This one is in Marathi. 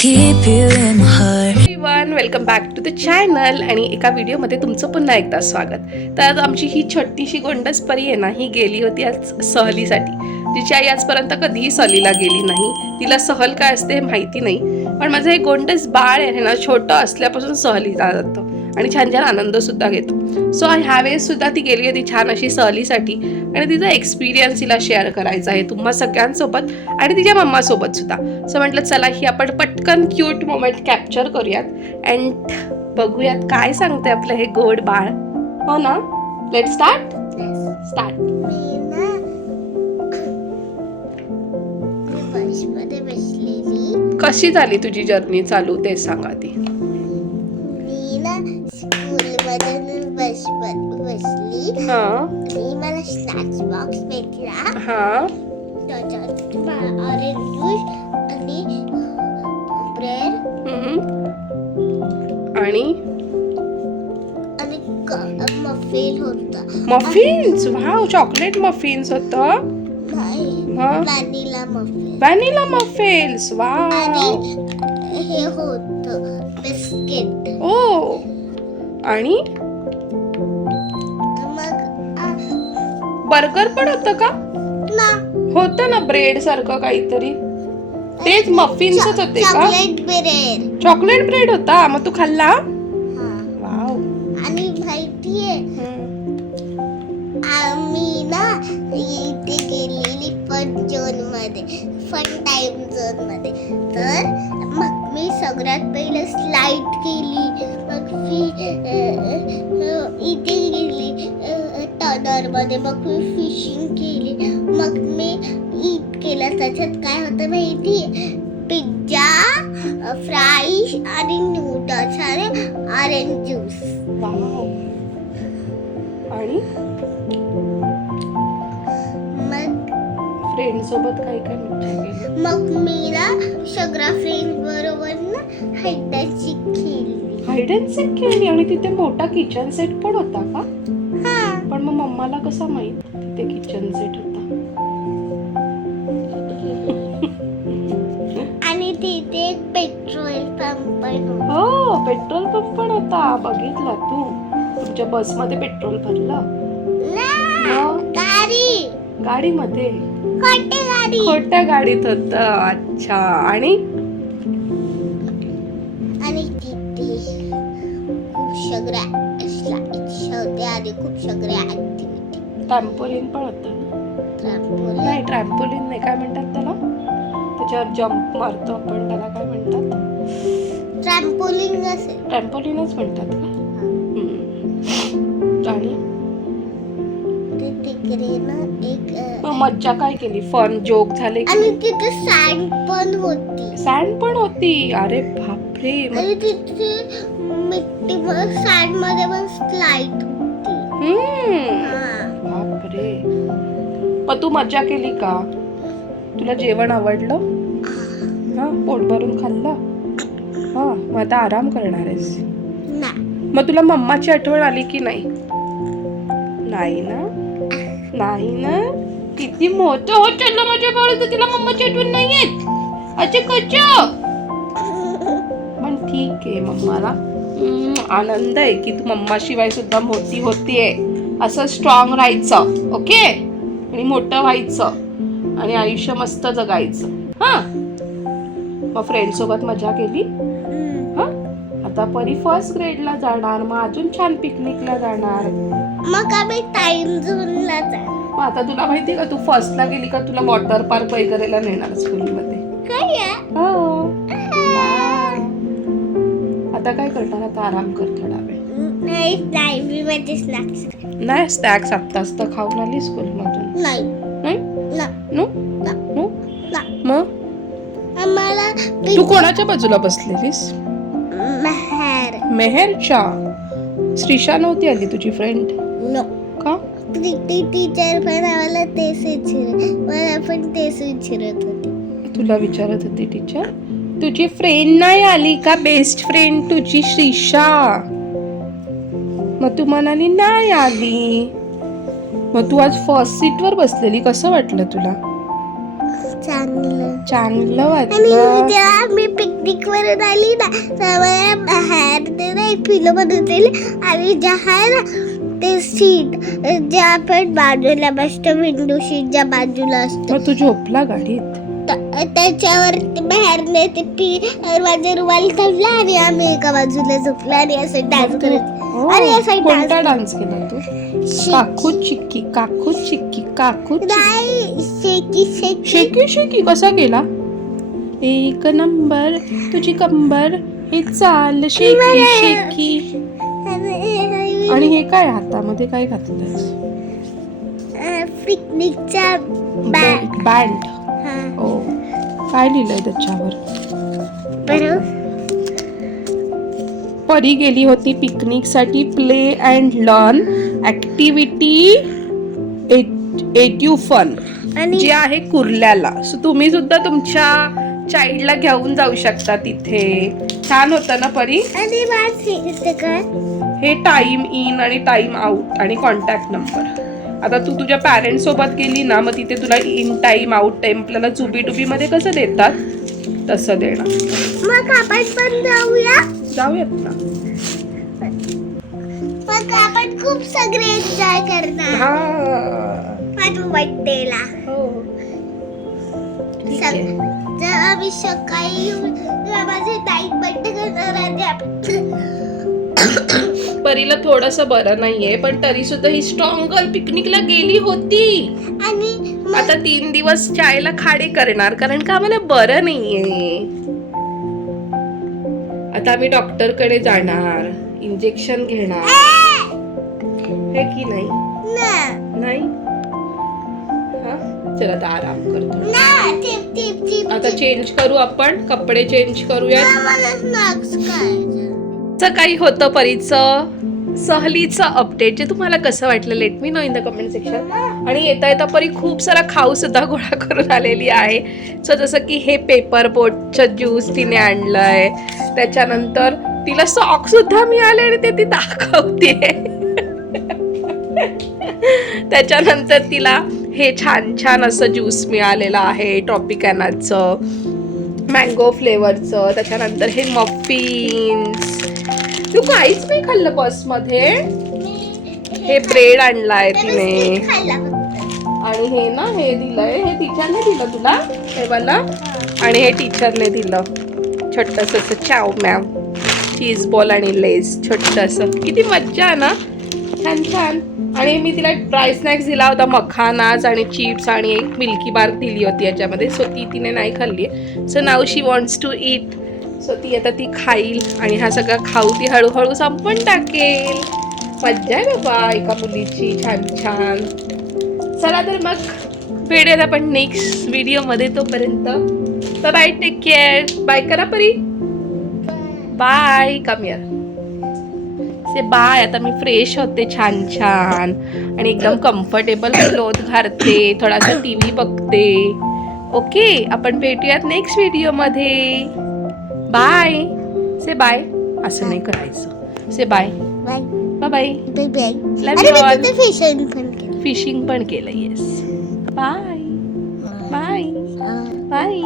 keep you in my heart. Everyone, welcome back to the channel. आणि एका व्हिडिओमध्ये तुमचं पुन्हा एकदा स्वागत. तर आमची ही छोटीशी गोंडस परी आहे ना, ही गेली होती आज सहलीसाठी. तिची आई आजपर्यंत कधीही सहलीला गेली नाही. तिला सहल काय असते हे माहिती नाही. पण माझं हे गोंडस बाळ आहे ना, छोटं असल्यापासून सहलीला जातं आणि छान छान आनंद सुद्धा घेतो. सो ह्या वेळेस सुद्धा ती गेली होती छान अशी सहलीसाठी आणि तिचा एक्सपिरियन्स तिला शेअर करायचा आहे तुम्हा सगळ्यांसोबत आणि तिच्या मम्मासोबत सुद्धा. सो म्हटलं चला ही आपण पटकन क्यूट मोमेंट कॅप्चर करूयात अँड बघूयात काय सांगते आपलं हे गोड बाळ. हो ना, लेट स्टार्ट. कशी झाली तुझी जर्नी चालू ते सांग आधी. मी ना स्कूलमधून बसली. आणि मला स्नॅक्स बॉक्स भेटला. त्याच्यात ऑरेंज ज्यूस आणि ब्रेड आणि मफिन होता. मफिन्स, वाव, चॉकलेट मफिन्स होतं. Vanilla muffin. Vanilla muffins, wow. आणि हे होतं बिस्किट. ओ, आणि मग बर्गर पण होतं का? ना होतं ना, ब्रेड सारखं काहीतरी. तेच मफिन्सच होते का? Chocolate bread. चॉकलेट ब्रेड होता. मग तू खाल्ला? वाव. आणि माहितीये आम्ही ना इथे गेलेली फन झोन मध्ये, फन टाइम झोन मध्ये. तर मग मी सगळ्यात पहिले स्लाइड केली. मग मी इथे गेली टनर मध्ये. मग मी फिशिंग केली. मग मी ईट केलं. त्याच्यात काय होतं माहिती, पिझ्झा, फ्राईज आणि नूडल्स आणि ऑरेंज ज्यूस. वाव. आणि मग फ्रेंड सोबत काय काय मज्जा केली? मग मी ना सगळ्या फ्रेंड बरोबर ना हाईड अँड सीक खेळली. हाईड अँड सीक खेळली. आणि तिथे मोठा किचन सेट पण होता का? पण मग मम्माला कसा माहित तिथे किचन सेट होता? आणि तिथे एक पेट्रोल पंप पण होता. हो, पेट्रोल पंप पण होता. बघितला तू? तुमच्या बस मध्ये पेट्रोल भरलं? गाडीमध्ये, खोट्या गाडीत होत. अच्छा. आणि तिथे खूप सगळ्या स्लाइड्स होत्या आणि खूप सगळ्या ऍक्टिव्हिटी. ट्रॅम्पोलिन पण होतं. नाही, ट्रॅम्पोलिन नाही, काय म्हणतात त्याला? त्याच्यावर जम्प मारतो आपण, त्याला काय म्हणतात? ट्रॅम्पोलिन असेल. ट्रॅम्पोलिनच म्हणतात का? आणि तिकडे ना एक मज्जा काय केली? फन जोक झाले? आणि तिथे सँड पण होती. सँड पण होती? अरे बापरे. आणि तिथे मिट्टी सँड मध्ये पण स्लाइड होती. बापरे. मग तू मज्जा केली का? तुला जेवण आवडलं? हा, पोट भरून खाल्लं? हा, मग आता आराम करणार आहेस? मग तुला मम्माची आठवण आली की नाही? नाही ना? नाही ना? किती मोठं होत चाललं माझ्या बाळाचं, तिला मम्माची आठवण नाही येत. अच्छा कच्चा. पण ठीक आहे, मम्माला आनंद आहे की तू मम्माशिवाय सुद्धा मोठी होतीये. असं स्ट्रॉंग राहायचं, ओके? आणि मोठं व्हायचं आणि आयुष्य मस्त जगायचं. हा, मग फ्रेंड सोबत मजा केली. हा, आता परी फर्स्ट ग्रेडला जाणार, मग अजून छान पिकनिकला जाणार. मग आम्ही टाइम झोनला जाणार. मग आता तुला माहिती का, तू फर्स्टला गेली का तुला वॉटर पार्क वगैरेला नेणार स्कूलमध्ये. हो. आता काय करणार? आता आराम कर थोडा वेळ. नाही, स्नॅक्स आत्ताच तर खाऊन आली स्कूल मधून. मग तू कोणाच्या बाजूला बसलेलीस? मेहरच्या. श्रीषा नव्हती आली तुझी फ्रेंड? का? टीचर पण आम्हाला तेच विचारत होती. तुला विचारत होती टीचर? तुझी फ्रेंड नाही आली का? बेस्ट फ्रेंड तुझी श्रीषा. मग तू म्हणाली नाही आली. मग तू आज फर्स्ट सीट वर बसलेली, कसं वाटलं तुला? चांगलं आणि वाटलं. जेव्हा मी पिकनिक वरून आली ना तेव्हा बाहेर ते नाही पिलो बनवलेले आणि जे आहे ना ते सीट जे आपण बाजूला बसतो विंडो सीटच्या बाजूला असतो मग तू झोपला गाडीत? त्याच्यावर बाहेरने ते माझ्या रुमाल ठेवला आणि आम्ही एका बाजूला झोपलो आणि असं डान्स करत आणि असं कोणता डान्स डान्स केला तू? काकू चिक्की काकू चिक्की काकू चिक्की. नाही शेकी शेकी शेकी शेकी कसा केला? एक नंबर तुझी कंबर हे चाल शेकी शेकी. आणि हे काय हातामध्ये काय घातलंस? पिकनिकचा बॅग बँड. ओ काय लिहिलंय त्याच्यावर? बरोबर परी गेली होती पिकनिक साठी. Play and learn activity at you fun आणि जे आहे कुर्ल्याला. सो तुम्ही सुद्धा तुमच्या चाइल्डला घेऊन जाऊ शकता तिथे. छान होतं ना परी? आणि माझे काय हे टाइम इन आणि टाइम आउट आणि कॉन्टॅक्ट नंबर. आता तू तुझ्या पॅरेंट्स सोबत गेली ना मग तिथे तुला इन टाइम आउट टाइम आपल्याला जुबी टुबी मध्ये कसं देतात तसं देणार. मग आपण पण जाऊयात ना. मग आपण खूप सगळे एन्जॉय करणार हा माझ्या बर्थडेला. हो ठीक आहे. जर आम्ही सकाळी येऊन जेव्हा माझे नाईट बर्थडे करणार आहे परीला थोडस बरं नाहीये पण तरी सुद्धा ही स्ट्रॉंग गर्ल पिकनिकला गेली होती. आणि आता 3 दिवस चायला खाडे करणार कारण का आम्हाला बरं नाहीये. आता आम्ही डॉक्टर कडे जाणार, इंजेक्शन घेणार. हे की नाही? नाही हा चला आता आराम करतो. आता चेंज करू आपण कपडे चेंज करूया. काही होतं परीचं सहलीचं अपडेट जे तुम्हाला कसं वाटलं let me know in the comment section. आणि येता येता परी खूप सारा खाऊ सुद्धा गोळा करून आलेली आहे. सो जसं की हे पेपर बोटचं ज्यूस तिने आणलंय. त्याच्यानंतर तिला सॉक सुद्धा मिळाले आणि ते ती दाखवते. त्याच्यानंतर तिला हे छान छान असं ज्यूस मिळालेलं आहे ट्रॉपिकॅनाचं मँगो फ्लेवरचं. त्याच्यानंतर हे मफिन्स. तू काहीच नाही खाल्लं बसमध्ये. हे ब्रेड आणलाय तिने आणि हे ना हे दिलंय. हे टीचरने दिलं तुला हे वाला आणि हे टीचरने दिलं छोटस असं चाव मॅव चीज बॉल आणि लेस छोटस. किती मज्जा आहे ना. छान छान. आणि मी तिला ड्राय स्नॅक्स दिला होता मखानाज आणि चिप्स आणि एक मिल्की बार दिली होती याच्यामध्ये. सो ती तिने नाही खाल्ली. So now she wants to eat. So ती आता ती खाईल आणि हा सगळा खाऊ ती हळूहळू संपवून टाकेल. मज्जा आहे बाबा एका मुलीची. छान छान. चला तर मग भेटूयात आपण नेक्स्ट व्हिडिओमध्ये. तोपर्यंत बाय टेक केअर. बाय करा परी. Bye come here say bye. आता मी फ्रेश होते छान छान आणि एकदम कम्फर्टेबल क्लोथ घालते. थोडासा टीव्ही बघते. ओके आपण भेटूयात नेक्स्ट व्हिडिओमध्ये. बाय. Say bye. असं नाही करायचं. Say bye. Bye bye. Love you all. Fishing पण केलं. येस. Bye bye bye.